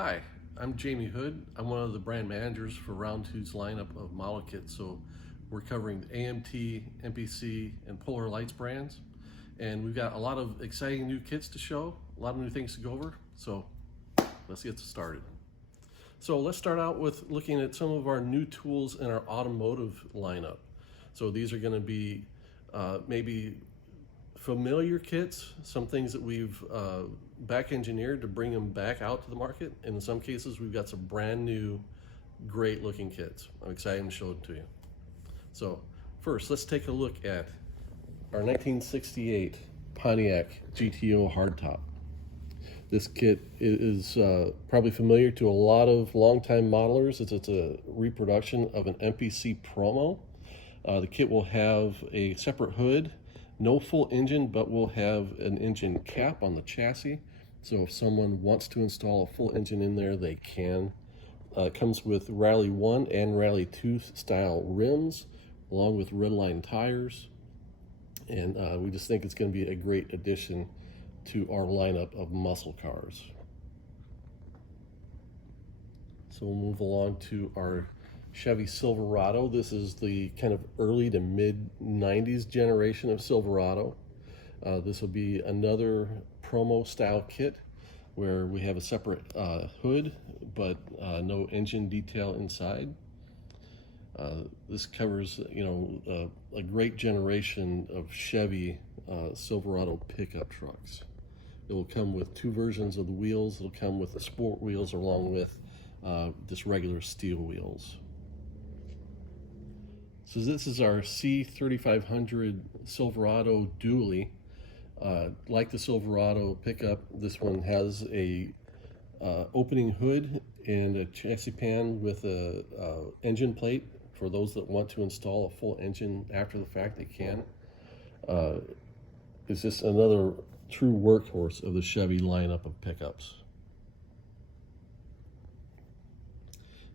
Hi, I'm Jamie Hood. I'm one of the brand managers for Round 2's lineup of model kits. So we're covering AMT, MPC, and Polar Lights brands. And we've got a lot of exciting new kits to show, a lot of new things to go over. So let's get started. So let's start out with looking at some of our new tools in our automotive lineup. So these are going to be maybe familiar kits, some things that we've back engineered to bring them back out to the market. And in some cases, we've got some brand new, great looking kits. I'm excited to show them to you. So first, let's take a look at our 1968 Pontiac GTO hardtop. This kit is probably familiar to a lot of longtime modelers. It's a reproduction of an MPC promo. The kit will have a separate hood, no full engine, but we'll have an engine cap on the chassis. So if someone wants to install a full engine in there, they can. It comes with Rally 1 and Rally 2 style rims, along with Redline tires. And we just think it's going to be a great addition to our lineup of muscle cars. So we'll move along to our Chevy Silverado. This is the kind of early to mid 90s generation of Silverado. This will be another promo style kit where we have a separate hood but no engine detail inside. This covers, a great generation of Chevy Silverado pickup trucks. It will come with two versions of the wheels. It'll come with the sport wheels along with just regular steel wheels. So this is our C3500 Silverado dually. Like the Silverado pickup, this one has a opening hood and a chassis pan with a engine plate. For those that want to install a full engine after the fact, they can. It's just another true workhorse of the Chevy lineup of pickups.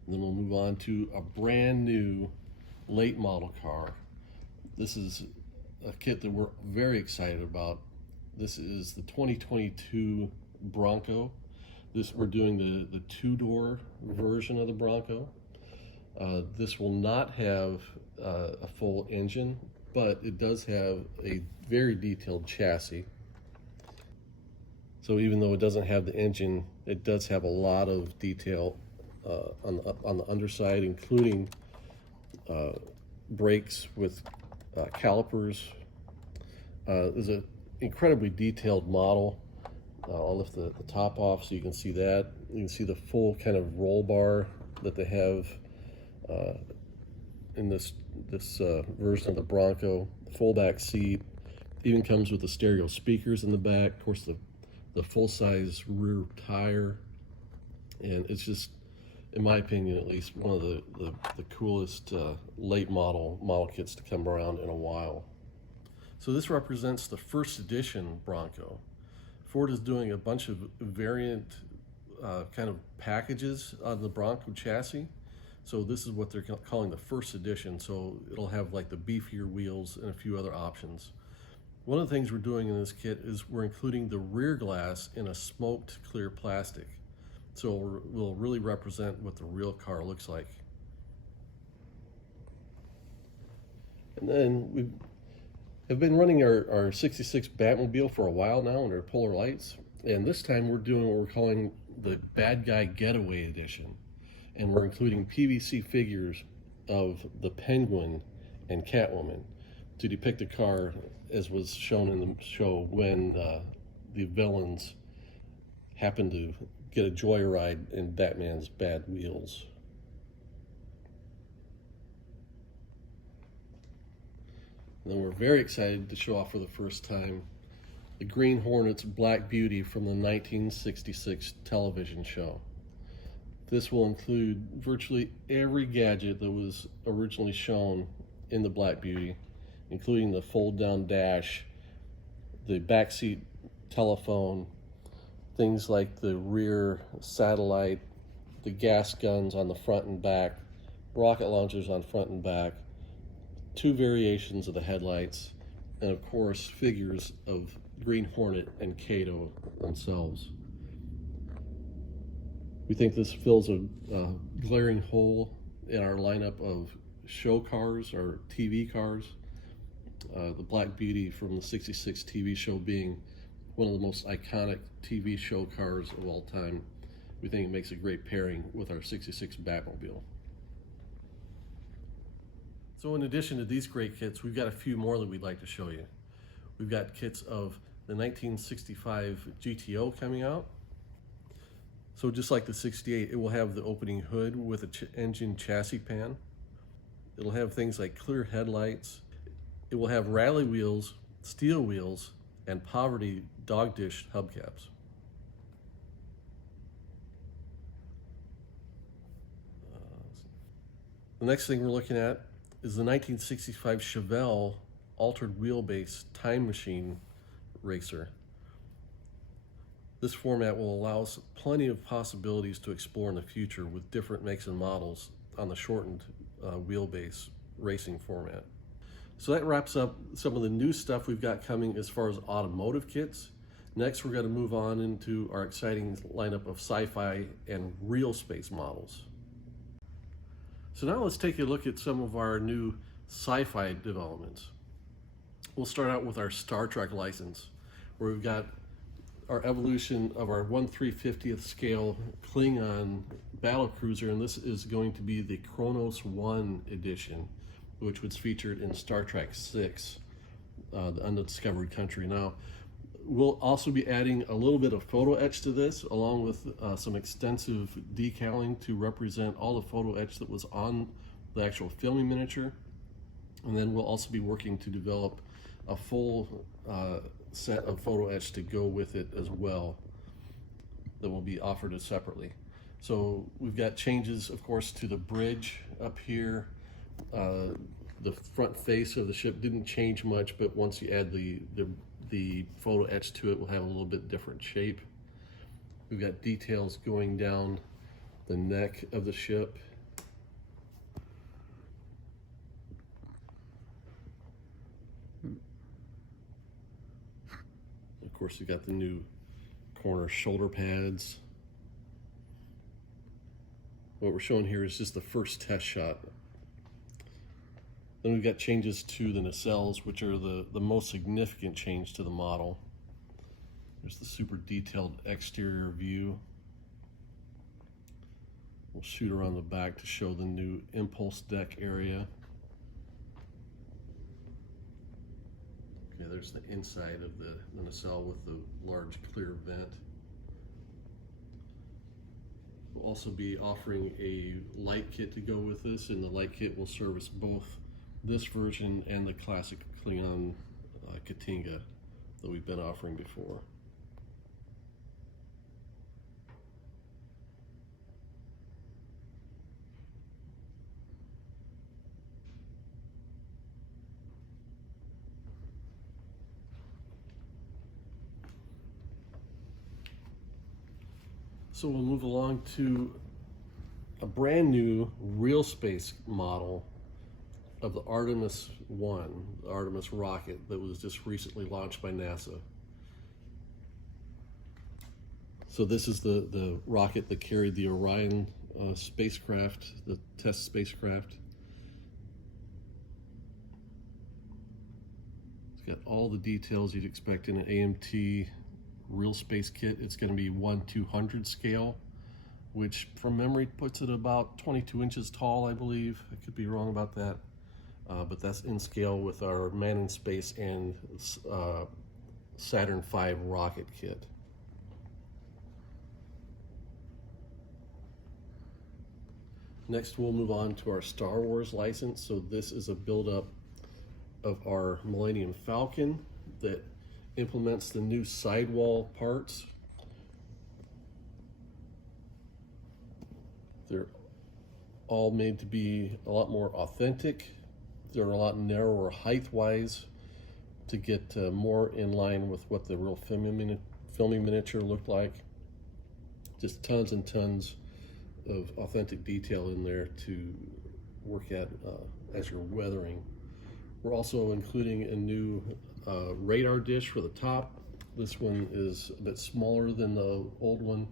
And then we'll move on to a brand new late model car. This is a kit that we're very excited about. This is the 2022 Bronco. We're doing the two-door version of the Bronco. This will not have a full engine, but it does have a very detailed chassis. So even though it doesn't have the engine, it does have a lot of detail on the underside, including brakes with calipers. There's an incredibly detailed model. I'll lift the top off so you can see that. You can see the full kind of roll bar that they have in this version of the Bronco. The full back seat even comes with the stereo speakers in the back. Of course, the full-size rear tire, and it's just, in my opinion at least, one of the coolest late model kits to come around in a while. So this represents the first edition Bronco. Ford is doing a bunch of variant kind of packages on the Bronco chassis. So this is what they're calling the first edition. So it'll have like the beefier wheels and a few other options. One of the things we're doing in this kit is we're including the rear glass in a smoked clear plastic. So we'll really represent what the real car looks like. And then we have been running our 66 Batmobile for a while now under Polar Lights. And this time we're doing what we're calling the Bad Guy Getaway Edition. And we're including PVC figures of the Penguin and Catwoman to depict the car as was shown in the show when the villains happen to get a joyride in Batman's bad wheels. And then we're very excited to show off for the first time the Green Hornet's Black Beauty from the 1966 television show. This will include virtually every gadget that was originally shown in the Black Beauty, including the fold-down dash, the backseat telephone, things like the rear satellite, the gas guns on the front and back, rocket launchers on front and back, two variations of the headlights, and of course figures of Green Hornet and Kato themselves. We think this fills a glaring hole in our lineup of show cars, or TV cars. The Black Beauty from the '66 TV show being one of the most iconic TV show cars of all time. We think it makes a great pairing with our '66 Batmobile. So in addition to these great kits, we've got a few more that we'd like to show you. We've got kits of the 1965 GTO coming out. So just like the 68, it will have the opening hood with an engine chassis pan. It'll have things like clear headlights. It will have rally wheels, steel wheels, and poverty dog dish hubcaps. The next thing we're looking at is the 1965 Chevelle altered wheelbase time machine racer. This format will allow us plenty of possibilities to explore in the future with different makes and models on the shortened wheelbase racing format. So that wraps up some of the new stuff we've got coming as far as automotive kits. Next, we're going to move on into our exciting lineup of sci-fi and real space models. So now let's take a look at some of our new sci-fi developments. We'll start out with our Star Trek license, where we've got our evolution of our 1/350th scale Klingon battle cruiser, and this is going to be the Kronos 1 edition, which was featured in Star Trek VI, The Undiscovered Country. Now, we'll also be adding a little bit of photo etch to this, along with some extensive decaling to represent all the photo etch that was on the actual filming miniature. And then we'll also be working to develop a full set of photo etch to go with it as well, that will be offered as separately. So we've got changes, of course, to the bridge up here. The front face of the ship didn't change much, but once you add the photo etch to it, will have a little bit different shape. We've got details going down the neck of the ship. Of course, you got the new corner shoulder pads. What we're showing here is just the first test shot. Then we've got changes to the nacelles, which are the most significant change to the model. There's the super detailed exterior view. We'll shoot around the back to show the new impulse deck area. Okay, there's the inside of the nacelle with the large clear vent. We'll also be offering a light kit to go with this, and the light kit will service both this version and the classic Klingon Katinga that we've been offering before. So we'll move along to a brand new real space model of the Artemis 1, the Artemis rocket that was just recently launched by NASA. So this is the rocket that carried the Orion spacecraft, the test spacecraft. It's got all the details you'd expect in an AMT real space kit. It's going to be 1/200 scale, which from memory puts it about 22 inches tall, I believe. I could be wrong about that. But that's in scale with our Man in Space and Saturn V rocket kit. Next, we'll move on to our Star Wars license. So this is a buildup of our Millennium Falcon that implements the new sidewall parts. They're all made to be a lot more authentic. They're a lot narrower height-wise to get more in line with what the real filming miniature looked like. Just tons and tons of authentic detail in there to work at as you're weathering. We're also including a new radar dish for the top. This one is a bit smaller than the old one,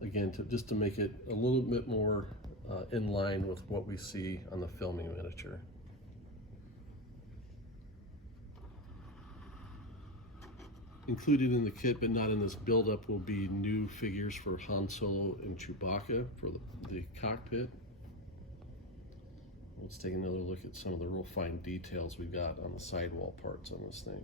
again, just to make it a little bit more in line with what we see on the filming miniature. Included in the kit, but not in this buildup, will be new figures for Han Solo and Chewbacca for the cockpit. Let's take another look at some of the real fine details we got on the sidewall parts on this thing.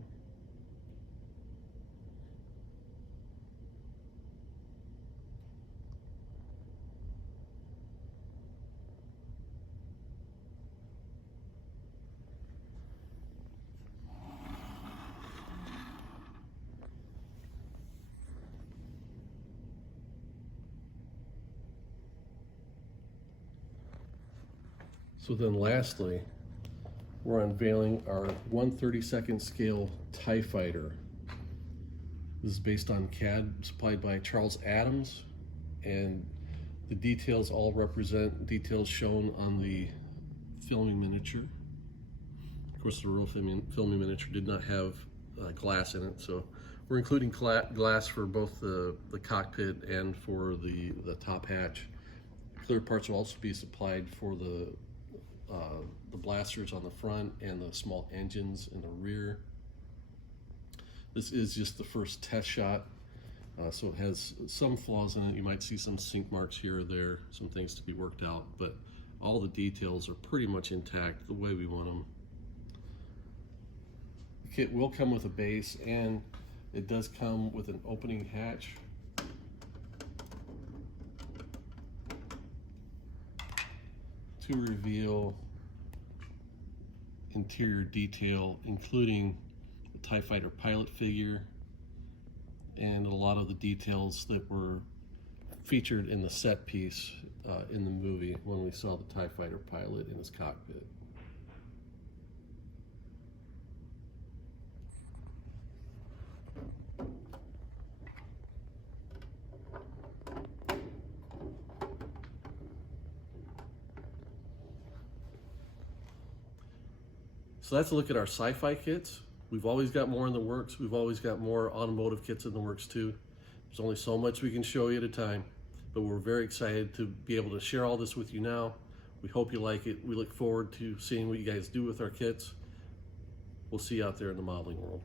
So then lastly, we're unveiling our 1/32 scale TIE Fighter. This is based on CAD supplied by Charles Adams, and the details all represent details shown on the filming miniature. Of course, the real filming miniature did not have glass in it, so we're including glass for both the cockpit and for the top hatch. Clear parts will also be supplied for the blasters on the front and the small engines in the rear. This is just the first test shot, so it has some flaws in it. You might see some sink marks here or there, some things to be worked out, but all the details are pretty much intact the way we want them. The kit will come with a base, and it does come with an opening hatch. To reveal interior detail, including the TIE Fighter pilot figure and a lot of the details that were featured in the set piece in the movie when we saw the TIE Fighter pilot in his cockpit. So that's a look at our Sci-Fi kits. We've always got more in the works. We've always got more automotive kits in the works too. There's only so much we can show you at a time, but we're very excited to be able to share all this with you now. We hope you like it. We look forward to seeing what you guys do with our kits. We'll see you out there in the modeling world.